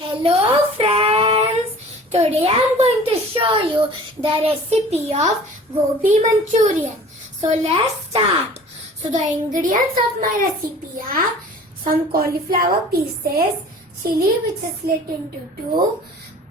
Hello friends! Today I am going to show you the recipe of Gobi Manchurian. So let's start. So the ingredients of my recipe are some cauliflower pieces, chili which is split into two,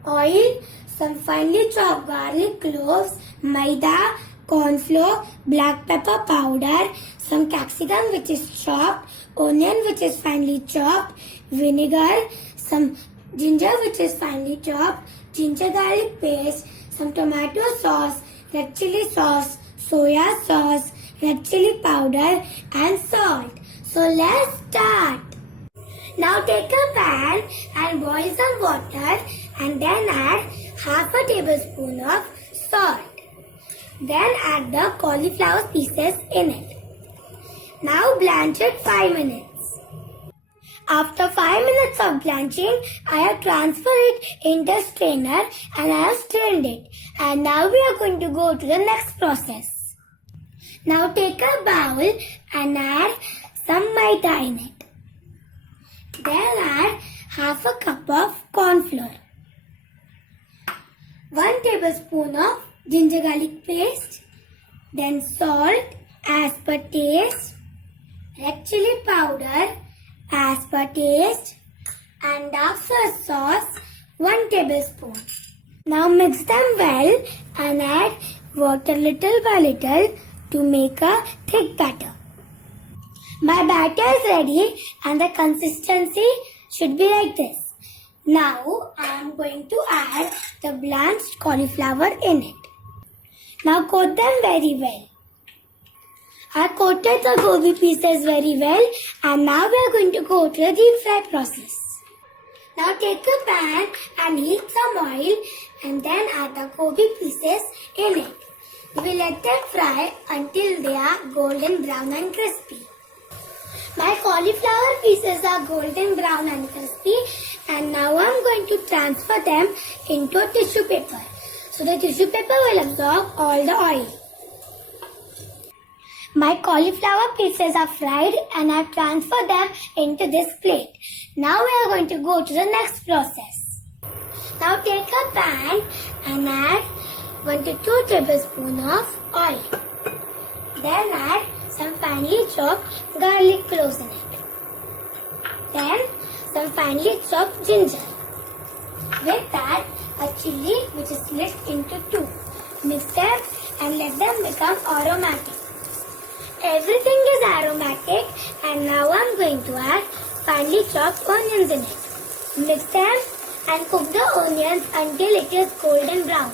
oil, some finely chopped garlic cloves, maida, corn flour, black pepper powder, some capsicum which is chopped, onion which is finely chopped, vinegar, some ginger which is finely chopped, ginger garlic paste, some tomato sauce, red chili sauce, soya sauce, red chili powder and salt. So let's start. Now take a pan and boil some water and then add half a tablespoon of salt. Then add the cauliflower pieces in it. Now blanch it 5 minutes. After 5 minutes of blanching, I have transferred it into a strainer and I have strained it. And now we are going to go to the next process. Now take a bowl and add some maida in it. Then add half a cup of corn flour. 1 tablespoon of ginger garlic paste. Then salt as per taste. Red chili powder as per taste, and dark soy sauce 1 tablespoon. Now mix them well and add water little by little to make a thick batter. My batter is ready and the consistency should be like this. Now I am going to add the blanched cauliflower in it. Now coat them very well. I coated the gobi pieces very well and now we are going to go to the deep fry process. Now take a pan and heat some oil and then add the gobi pieces in it. We will let them fry until they are golden brown and crispy. My cauliflower pieces are golden brown and crispy and now I am going to transfer them into a tissue paper. So the tissue paper will absorb all the oil. My cauliflower pieces are fried and I have transferred them into this plate. Now we are going to go to the next process. Now take a pan and add 1 to 2 tablespoons of oil. Then add some finely chopped garlic cloves in it. Then some finely chopped ginger. With that, a chili which is split into two. Mix them and let them become aromatic. Everything is aromatic and now I am going to add finely chopped onions in it. Mix them and cook the onions until it is golden brown.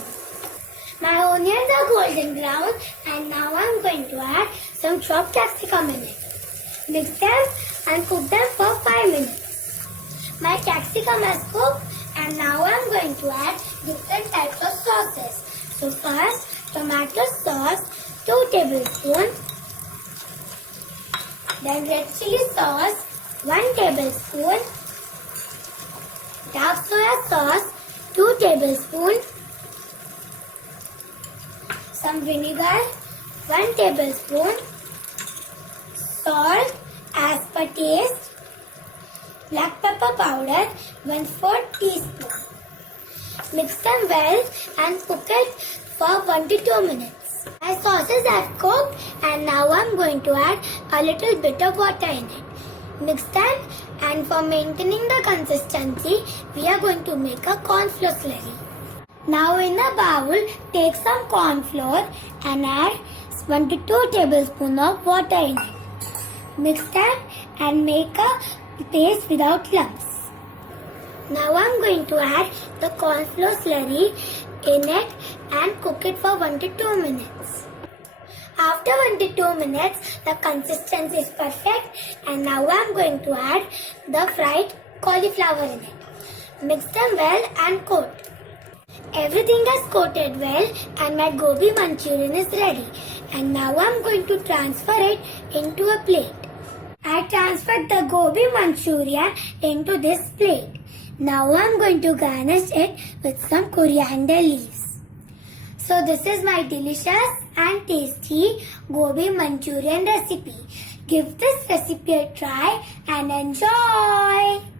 My onions are golden brown and now I am going to add some chopped capsicum in it. Mix them and cook them for 5 minutes. My capsicum has cooked and now I am going to add different types of sauces. So first, tomato sauce 2 tablespoons. Then red chili sauce 1 tablespoon, dark soya sauce 2 tablespoons, some vinegar 1 tablespoon, salt as per taste, black pepper powder 1/4 teaspoon. Mix them well and cook it for 1 to 2 minutes. My sauces have cooked and now I am going to add a little bit of water in it. Mix them and for maintaining the consistency, we are going to make a corn flour slurry. Now in a bowl, take some corn flour and add 1 to 2 tablespoons of water in it. Mix them and make a paste without lumps. Now I am going to add the corn flour slurry in it and cook it for 1 to 2 minutes. After 1 to 2 minutes, the consistency is perfect and now I am going to add the fried cauliflower in it. Mix them well and coat. Everything is coated well and my gobi manchurian is ready. And now I am going to transfer it into a plate. I transferred the gobi manchurian into this plate. Now I am going to garnish it with some coriander leaves. So this is my delicious and tasty Gobi Manchurian recipe. Give this recipe a try and enjoy!